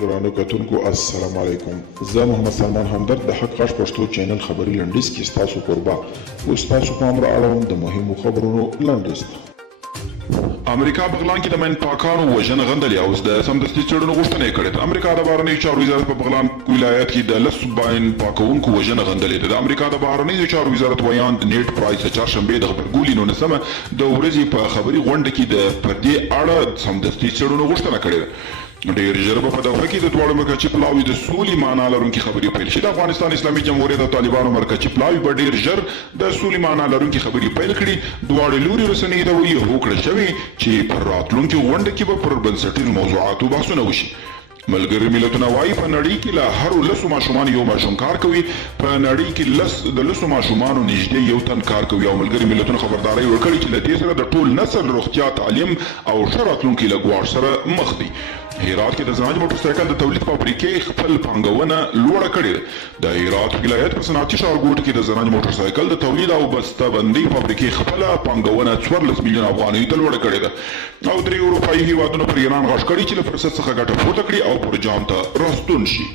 ګرانو کتونکو السلام علیکم. زه محمد سلمان همدرد د حق غږ پښتو چینل خبري لنډیز کې ستاسو کوربه اوس تاسو پام را اړوم د مهمو خبرونو لنډیز ته. امریکا بغلان کې د من پاکانو وژنه غندلې او د سمدستي څېړنو غوښتنه یې کړې ده. امریکا د بهرنیو چارو وزارت په بغلان ولایت کې د 10 باین پاکونکو وژنه غندلې ده. د امریکا د بهرنیو چارو وزارت ویان نیټ پرایس چهارشنبې د غبرګولي 19 د ورځې په خبري غونډه کې د پردې اړه سمدستي څېړنو غوښتنه کړې ده. ډېر ژر به په دغه کې د دواړو مرکزي پلاوي د سولې معنا لرونکي خبرې پیل شي. د افغانستان اسلامي جمهوریت د طالبانو مرکزي پلاوي به ډېر ژر د سولې معنا لرونکي خبرې پیل کړي. دواړو لوري رسنۍ ته ویلي هوکړه شوې چې پر راتلونکي غونډه کې به پر بنسټیزو موضوعاتو بحثونه وشي. ملګري ملتونه وایي په نړۍ کې له هرو 10 ماشومان یو ماشوم کار کوي. په نړۍ کې د 10 ماشومانو نږدې یو تن کار کوي او ملګري ملتونه خبرداري ورکړي چې له دې سره د ټول نسل روغتیا، تعلیم او ښه راتلونکي له ګواښ سره مخ دي. هرات کې د زناج موټر سایکل د تولید فابریکې خپل پانګونه لوړه کړې ده. د هرات ولایت په صنعتي ښارګوټ کې د زناج موټر سایکل د تولید او بسته‌بندۍ فابریکې خپله پانګونه 14 میلیون افغانیو ته لوړه کړې ده او 3 اروپایي هیوادونو پر ایران غږ کړي چې له فرصت څخه ګټه پورته کړي او پرجام ته راستون شي.